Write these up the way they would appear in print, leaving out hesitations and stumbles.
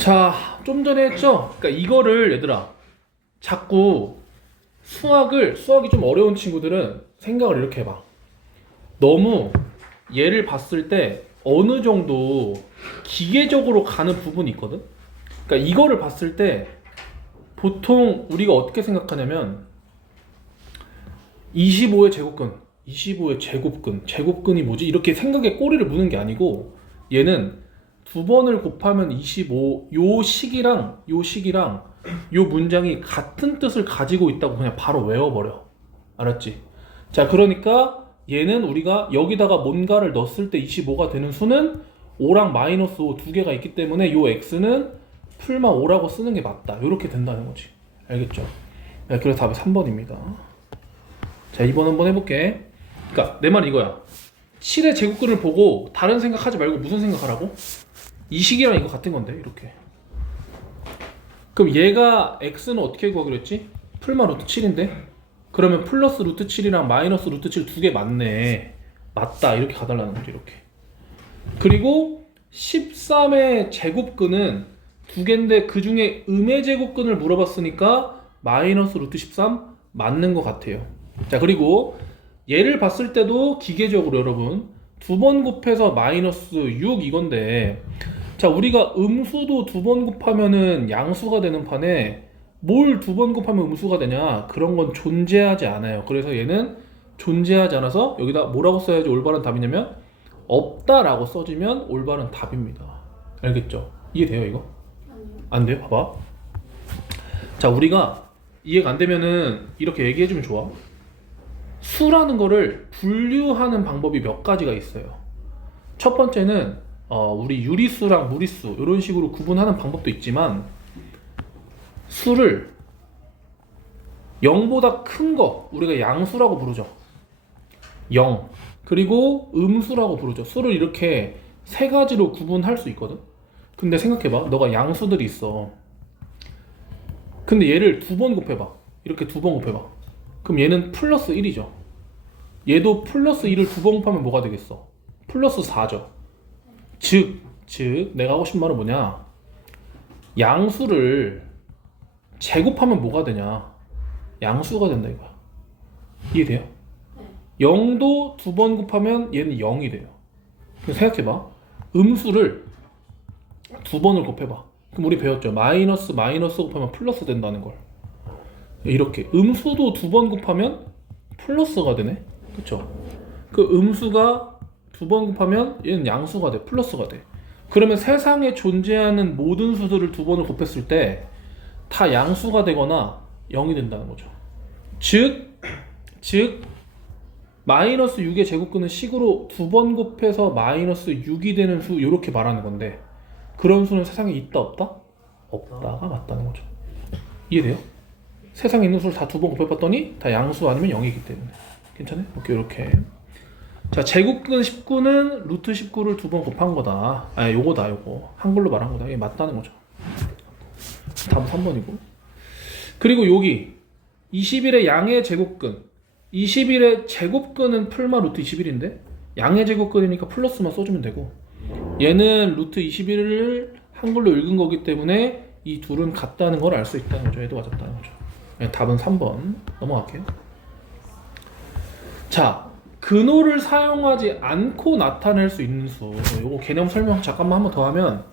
자, 좀 전에 했죠? 그러니까 이거를 얘들아 자꾸 수학이 좀 어려운 친구들은 생각을 이렇게 해봐. 너무 얘를 봤을 때 어느 정도 기계적으로 가는 부분이 있거든? 그러니까 이거를 봤을 때 보통 우리가 어떻게 생각하냐면 25의 제곱근, 25의 제곱근이 뭐지? 이렇게 생각에 꼬리를 무는 게 아니고 얘는 두 번을 곱하면 25, 요 식이랑 요 문장이 같은 뜻을 가지고 있다고 그냥 바로 외워버려. 알았지? 자, 그러니까 얘는 우리가 여기다가 뭔가를 넣었을 때 25가 되는 수는 5랑 마이너스 5 두 개가 있기 때문에 요 x는 풀마 5라고 쓰는 게 맞다. 이렇게 된다는 거지. 알겠죠? 네, 그래서 답이 3번입니다. 자, 2번 한번 해볼게. 그러니까 내 말은 이거야. 7의 제곱근을 보고 다른 생각하지 말고 무슨 생각하라고? 이 식이랑 이거 같은 건데 이렇게. 그럼 얘가 x는 어떻게 구하기로 했지? 풀마 루트 7인데 그러면 플러스 루트 7이랑 마이너스 루트 7 두 개 맞네. 맞다. 이렇게 가달라는 거지 이렇게. 그리고 13의 제곱근은 두 개인데 그 중에 음의 제곱근을 물어봤으니까 마이너스 루트 13 맞는 것 같아요. 자, 그리고 얘를 봤을 때도 기계적으로 여러분 두 번 곱해서 마이너스 6 이건데, 자, 우리가 음수도 두 번 곱하면은 양수가 되는 판에 뭘 두 번 곱하면 음수가 되냐? 그런 건 존재하지 않아요. 그래서 얘는 존재하지 않아서 여기다 뭐라고 써야지 올바른 답이냐면 없다라고 써주면 올바른 답입니다. 알겠죠? 이해돼요 이거? 안 돼요? 봐봐. 자, 우리가 이해가 안 되면은 이렇게 얘기해주면 좋아. 수라는 거를 분류하는 방법이 몇 가지가 있어요. 첫 번째는 우리 유리수랑 무리수 이런 식으로 구분하는 방법도 있지만 수를 0보다 큰 거 우리가 양수라고 부르죠. 0. 그리고 음수라고 부르죠. 수를 이렇게 세 가지로 구분할 수 있거든. 근데 생각해봐. 너가 양수들이 있어. 근데 얘를 두 번 곱해봐. 이렇게 두 번 곱해봐. 그럼 얘는 플러스 1이죠. 얘도 플러스 1을 두 번 곱하면 뭐가 되겠어? 플러스 4죠. 즉 내가 하고 싶은 말은 뭐냐? 양수를 제곱하면 뭐가 되냐? 양수가 된다 이거야. 이해돼요? 0도 두 번 곱하면 얘는 0이 돼요. 생각해봐. 음수를 두 번을 곱해봐. 그럼 우리 배웠죠? 마이너스 곱하면 플러스 된다는 걸. 이렇게 음수도 두 번 곱하면 플러스가 되네. 그쵸? 그 음수가 두 번 곱하면 얘는 양수가 돼. 플러스가 돼. 그러면 세상에 존재하는 모든 수들을 두 번을 곱했을 때 다 양수가 되거나 0이 된다는 거죠. 즉 마이너스 6의 제곱근은 식으로 두 번 곱해서 마이너스 6이 되는 수 이렇게 말하는 건데, 그런 수는 세상에 있다 없다? 없다가 맞다는 거죠. 이해돼요? 세상에 있는 수를 다 두 번 곱해봤더니 다 양수 아니면 0이기 때문에. 괜찮아요? 오케이, 이렇게. 자, 제곱근 19는 루트 19를 두 번 곱한 거다. 아, 요거다. 한글로 말한 거다. 이게 맞다는 거죠. 답은 3번이고. 그리고 여기 21의 양의 제곱근, 21의 제곱근은 풀마 루트 21인데 양의 제곱근이니까 플러스만 써주면 되고, 얘는 루트 21을 한글로 읽은 거기 때문에 이 둘은 같다는 걸 알 수 있다는 거죠. 얘도 맞았다는 거죠. 네, 답은 3번 넘어갈게요. 자, 근호를 사용하지 않고 나타낼 수 있는 수, 요거 개념 설명 잠깐만 한번 더 하면,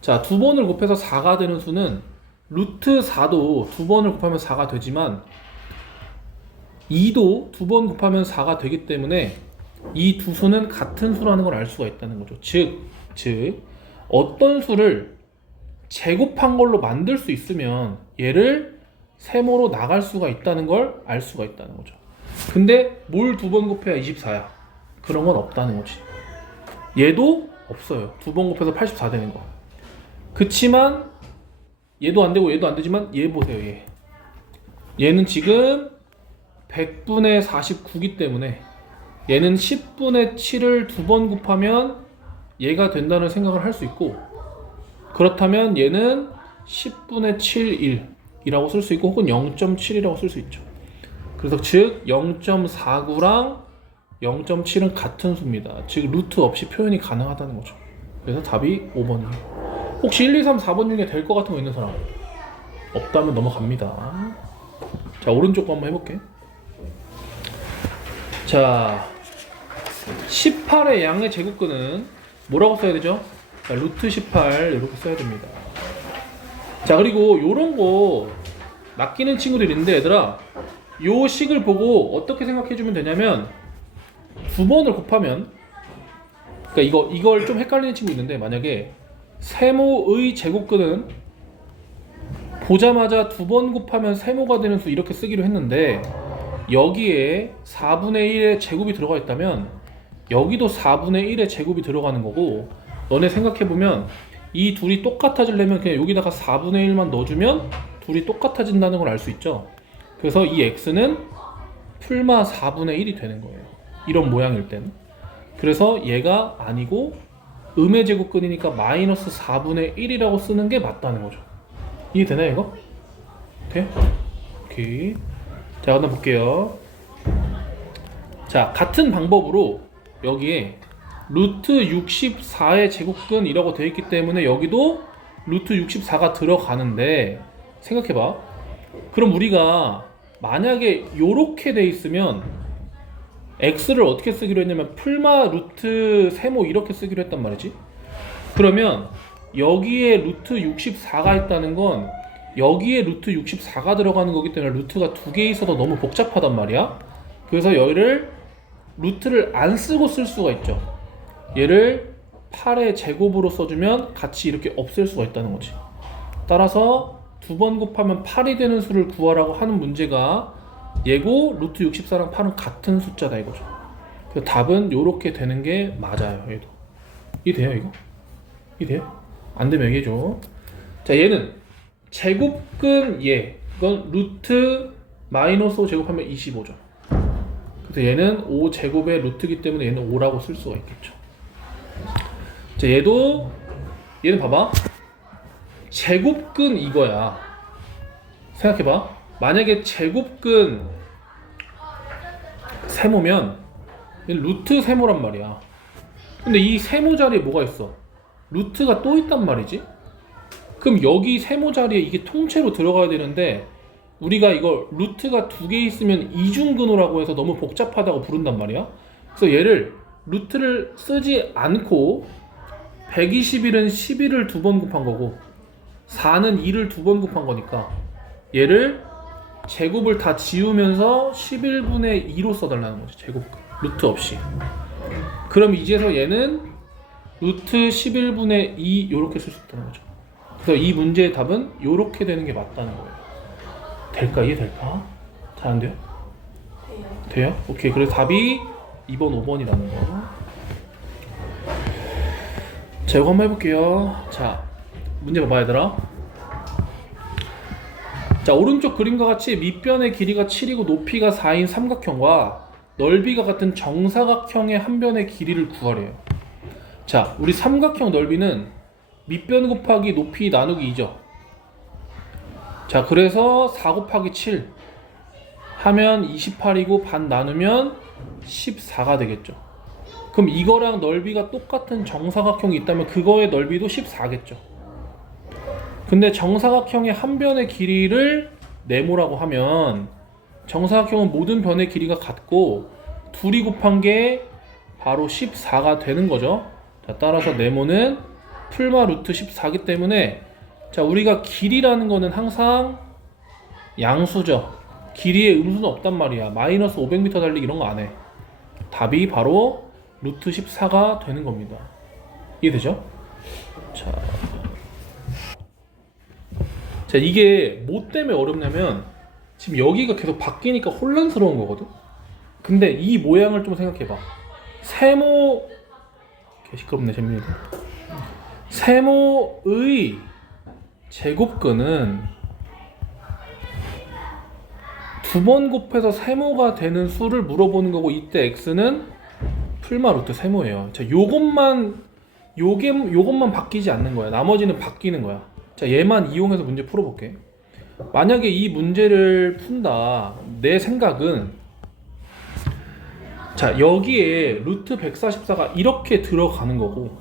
자, 두 번을 곱해서 4가 되는 수는 루트 4도 두 번을 곱하면 4가 되지만 2도 두 번 곱하면 4가 되기 때문에 이 두 수는 같은 수라는 걸 알 수가 있다는 거죠. 즉 어떤 수를 제곱한 걸로 만들 수 있으면 얘를 세모로 나갈 수가 있다는 걸 알 수가 있다는 거죠. 근데 뭘 두 번 곱해야 24야? 그런 건 없다는 거지. 얘도 없어요. 두 번 곱해서 84 되는 거. 그치만 얘도 안 되고 얘도 안 되지만 얘 보세요. 얘는 지금 100분의 49기 때문에 얘는 10분의 7을 두 번 곱하면 얘가 된다는 생각을 할 수 있고, 그렇다면 얘는 10분의 7, 1이라고 쓸 수 있고 혹은 0.7이라고 쓸 수 있죠. 그래서 즉 0.49랑 0.7은 같은 수입니다. 즉 루트 없이 표현이 가능하다는 거죠. 그래서 답이 5번이에요. 혹시 1, 2, 3, 4번 중에 될 것 같은 거 있는 사람? 없다면 넘어갑니다. 자, 오른쪽 거 한번 해볼게. 자, 18의 양의 제곱근은 뭐라고 써야 되죠? 자, 루트 18 이렇게 써야 됩니다. 자, 그리고 요런 거 낚이는 친구들이 있는데, 얘들아 요 식을 보고 어떻게 생각해주면 되냐면, 두 번을 곱하면, 그러니까 이걸 좀 헷갈리는 친구 있는데, 만약에 세모의 제곱근은 보자마자 두 번 곱하면 세모가 되는 수 이렇게 쓰기로 했는데, 여기에 4분의 1의 제곱이 들어가 있다면 여기도 4분의 1의 제곱이 들어가는 거고, 너네 생각해보면 이 둘이 똑같아지려면 그냥 여기다가 4분의 1만 넣어주면 둘이 똑같아진다는 걸 알 수 있죠. 그래서 이 x는 풀마 4분의 1이 되는 거예요, 이런 모양일 때는. 그래서 얘가 아니고 음의 제곱근이니까 마이너스 4분의 1이라고 쓰는 게 맞다는 거죠. 이해되나요, 이거? 돼? 오케이. 자, 하나 볼게요. 자, 같은 방법으로 여기에 루트 64의 제곱근이라고 되어 있기 때문에 여기도 루트 64가 들어가는데, 생각해봐. 그럼 우리가 만약에 요렇게 돼 있으면 x를 어떻게 쓰기로 했냐면 풀마 루트 세모 이렇게 쓰기로 했단 말이지. 그러면 여기에 루트 64가 있다는 건 여기에 루트 64가 들어가는 거기 때문에 루트가 두 개 있어서 너무 복잡하단 말이야. 그래서 얘를 루트를 안 쓰고 쓸 수가 있죠. 얘를 8의 제곱으로 써주면 같이 이렇게 없앨 수가 있다는 거지. 따라서 두 번 곱하면 8이 되는 수를 구하라고 하는 문제가 얘고, 루트 64랑 8은 같은 숫자다 이거죠. 그래서 답은 요렇게 되는 게 맞아요. 얘도 이해돼요? 이해돼요? 안 되면 얘기해줘. 자, 얘는 제곱근 얘, 이건 루트 마이너스 5 제곱하면 25죠. 그래서 얘는 5 제곱의 루트이기 때문에 얘는 5라고 쓸 수가 있겠죠. 자, 얘는 봐봐, 제곱근 이거야. 생각해봐. 만약에 제곱근 세모면 얘는 루트 세모란 말이야. 근데 이 세모 자리에 뭐가 있어? 루트가 또 있단 말이지. 그럼 여기 세모 자리에 이게 통째로 들어가야 되는데, 우리가 이걸 루트가 두 개 있으면 이중근호라고 해서 너무 복잡하다고 부른단 말이야. 그래서 얘를 루트를 쓰지 않고 121은 11을 두 번 곱한 거고 4는 2를 두 번 곱한 거니까 얘를 제곱을 다 지우면서 11분의 2로 써달라는 거지. 제곱 루트 없이. 그럼 이제서 얘는 루트 11분의 2 이렇게 쓸 수 있다는 거죠. 그래서 이 문제의 답은 이렇게 되는 게 맞다는 거예요. 될까? 이해될까? 잘 안 돼요? 돼요? 오케이. 그래서 답이 2번, 5번이라는 거. 자, 이거 한번 해볼게요. 자, 문제 봐봐 얘들아. 자, 오른쪽 그림과 같이 밑변의 길이가 7이고 높이가 4인 삼각형과 넓이가 같은 정사각형의 한 변의 길이를 구하래요. 자, 우리 삼각형 넓이는 밑변 곱하기 높이 나누기 2죠. 자, 그래서 4 곱하기 7 하면 28이고 반 나누면 14가 되겠죠. 그럼 이거랑 넓이가 똑같은 정사각형이 있다면 그거의 넓이도 14겠죠. 근데 정사각형의 한 변의 길이를 네모라고 하면 정사각형은 모든 변의 길이가 같고 둘이 곱한 게 바로 14가 되는 거죠. 자, 따라서 네모는 풀마 루트 14이기 때문에, 자, 우리가 길이라는 거는 항상 양수죠. 길이에 음수는 없단 말이야. 마이너스 500m 달리기 이런 거 안 해. 답이 바로 루트 14가 되는 겁니다. 이해되죠? 자, 이게 뭐 때문에 어렵냐면 지금 여기가 계속 바뀌니까 혼란스러운 거거든. 근데 이 모양을 좀 생각해봐. 세모, 시끄럽네 재민이도. 세모의 제곱근은 두 번 곱해서 세모가 되는 수를 물어보는 거고, 이때 x는 풀마 루트 세모예요. 자, 요것만 바뀌지 않는 거야. 나머지는 바뀌는 거야. 자, 얘만 이용해서 문제 풀어볼게. 만약에 이 문제를 푼다, 내 생각은, 자, 여기에 루트 144가 이렇게 들어가는 거고,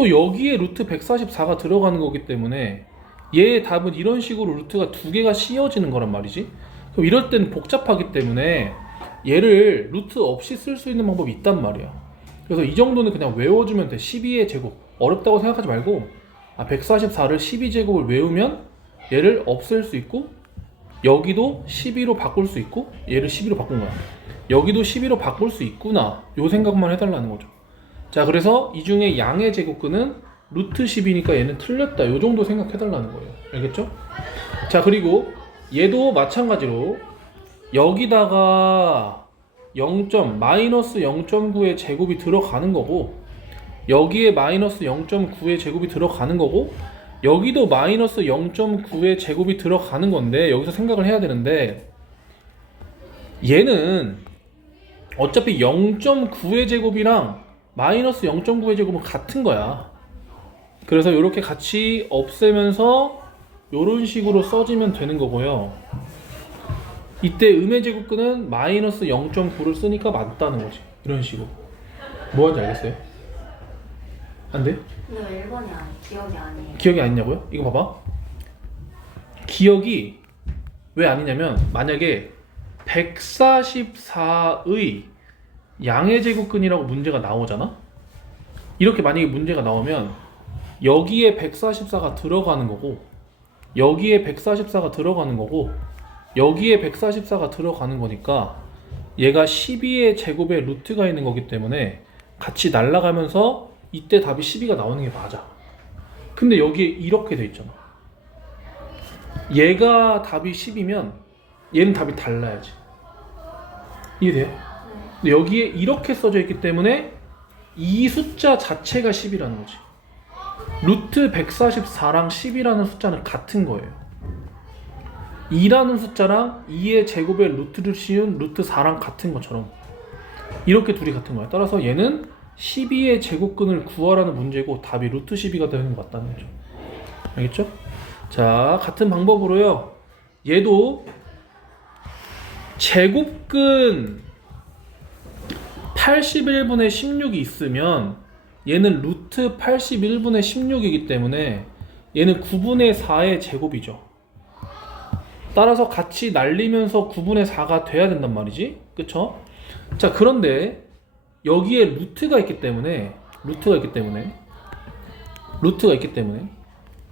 또 여기에 루트 144가 들어가는 거기 때문에 얘의 답은 이런 식으로 루트가 두 개가 씌어지는 거란 말이지. 그럼 이럴 때는 복잡하기 때문에 얘를 루트 없이 쓸 수 있는 방법이 있단 말이야. 그래서 이 정도는 그냥 외워주면 돼. 12의 제곱 어렵다고 생각하지 말고 144를 12제곱을 외우면 얘를 없앨 수 있고 여기도 12로 바꿀 수 있고 얘를 12로 바꾼 거야. 여기도 12로 바꿀 수 있구나 요 생각만 해달라는 거죠. 자, 그래서 이 중에 양의 제곱근은 루트 10이니까 얘는 틀렸다 요 정도 생각해달라는 거예요. 알겠죠? 자, 그리고 얘도 마찬가지로 여기다가 마이너스 0.9의 제곱이 들어가는 거고 여기에 마이너스 0.9의 제곱이 들어가는 거고 여기도 마이너스 0.9의 제곱이 들어가는 건데 여기서 생각을 해야 되는데 얘는 어차피 0.9의 제곱이랑 마이너스 0.9의 제곱은 같은 거야. 그래서 이렇게 같이 없애면서 이런 식으로 써지면 되는 거고요. 이때 음의 제곱근은 마이너스 0.9를 쓰니까 맞다는 거지. 이런 식으로. 뭐 하는지 알겠어요? 안 돼? 근데 1번이 기억이 아니에요. 기억이 아니냐고요? 이거 봐봐. 기억이 왜 아니냐면 만약에 144의 양의 제곱근이라고 문제가 나오잖아? 이렇게 만약에 문제가 나오면 여기에 144가 들어가는 거고 여기에 144가 들어가는 거고 여기에 144가 들어가는 거니까 얘가 12의 제곱에 루트가 있는 거기 때문에 같이 날아가면서 이때 답이 12가 나오는 게 맞아. 근데 여기에 이렇게 돼 있잖아. 얘가 답이 10이면 얘는 답이 달라야지. 이해돼요? 근데 여기에 이렇게 써져 있기 때문에 이 숫자 자체가 10이라는 거지. 루트 144랑 10이라는 숫자는 같은 거예요. 2라는 숫자랑 2의 제곱에 루트를 씌운 루트 4랑 같은 것처럼 이렇게 둘이 같은 거야. 따라서 얘는 12의 제곱근을 구하라는 문제고 답이 루트 12가 되는 것 같다는 거죠. 알겠죠? 자, 같은 방법으로요. 얘도 제곱근 81분의 16이 있으면 얘는 루트 81분의 16이기 때문에 얘는 9분의 4의 제곱이죠. 따라서 같이 날리면서 9분의 4가 돼야 된단 말이지. 그쵸? 자, 그런데 여기에 루트가 있기 때문에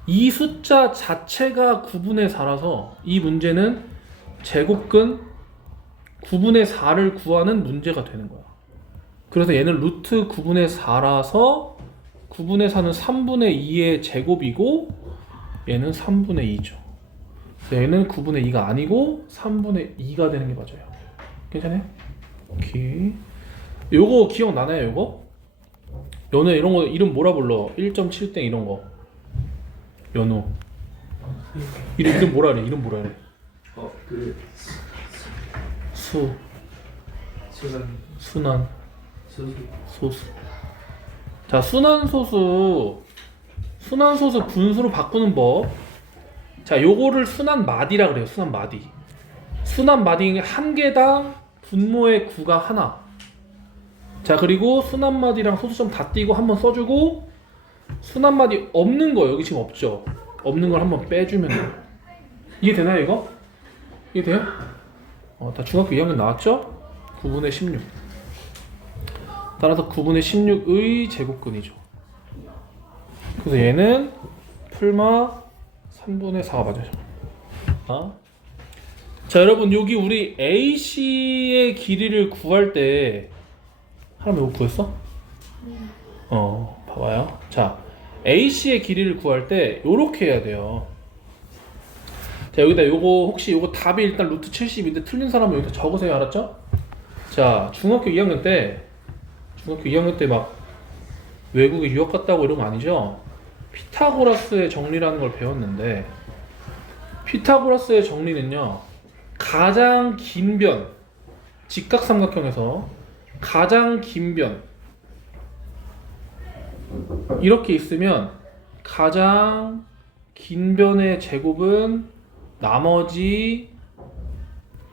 이 숫자 자체가 9분의 4라서 이 문제는 제곱근 9분의 4를 구하는 문제가 되는 거야. 그래서 얘는 루트 9분의 4라서 9분의 4는 3분의 2의 제곱이고 얘는 3분의 2죠. 얘는 9분의 2가 아니고 3분의 2가 되는 게 맞아요. 괜찮아요? 오케이. 요거 기억나나요? 요거? 연우 이런 거 이름 뭐라 불러? 1.7땡 이런 거. 연우. 이름 뭐라 그래? 이름 뭐라 그래? 순한 소수. 자, 순한소수 분수로 바꾸는 법. 자, 요거를 순한마디라 그래요. 순한마디. 순한마디 한 개당 분모의 구가 하나. 자, 그리고 순한마디랑 소수점 다 띄고 한번 써주고 순한마디 없는 거 여기 지금 없죠? 없는 걸 한번 빼주면 돼요. 이해되나요 이거? 이해돼요? 다 중학교 2학년 나왔죠? 9분의 16. 따라서 9분의 16의 제곱근이죠. 그래서 얘는 풀마 3분의 4가 맞아요. 자, 여러분 여기 우리 AC의 길이를 구할 때 하나만 이거 구했어? 봐봐요. 자, AC의 길이를 구할 때 요렇게 해야 돼요. 자, 여기다 요거 혹시 요거 답이 일단 루트 70인데 틀린 사람은 여기다 적으세요. 알았죠? 자, 중학교 2학년 때 막 외국에 유학 갔다고 이런 거 아니죠? 피타고라스의 정리라는 걸 배웠는데 피타고라스의 정리는요, 가장 긴 변, 직각삼각형에서 가장 긴 변 이렇게 있으면 가장 긴 변의 제곱은 나머지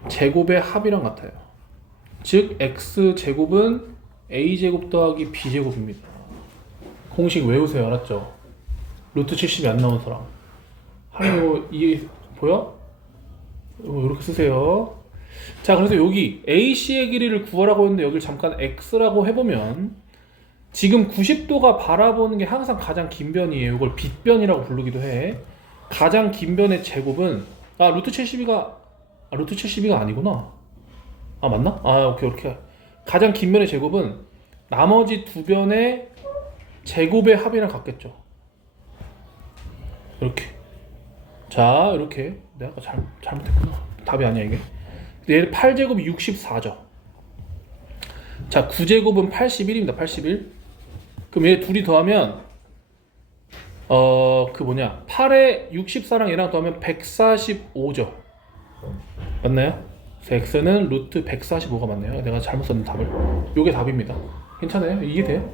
제곱의 합이랑 같아요. 즉 x제곱은 a제곱 더하기 b제곱입니다. 공식 외우세요. 알았죠? 루트 70이 안 나온 사람. 하루 이게 보여? 이렇게 쓰세요. 자, 그래서 여기 AC의 길이를 구하라고 했는데 여기를 잠깐 X라고 해보면 지금 90도가 바라보는 게 항상 가장 긴 변이에요. 이걸 빗변이라고 부르기도 해. 가장 긴 변의 제곱은 루트 72가 아니구나. 아, 맞나? 아, 오케이. 가장 긴 변의 제곱은 나머지 두 변의 제곱의 합이랑 같겠죠. 이렇게. 자, 이렇게. 내가 아까 잘못했구나. 답이 아니야, 이게. 얘 8제곱이 64죠. 자, 9제곱은 81입니다. 81. 그럼 얘 둘이 더하면 8에 64랑 얘랑 더하면 145죠. 맞나요? 그래서 x는 루트 145가 맞네요. 내가 잘못 썼는 답을. 요게 답입니다. 괜찮아요? 이게 돼요?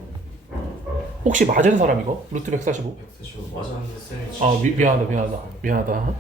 혹시 맞은 사람 이거? 루트 145? 145 맞았는데 쌤이 미안하다.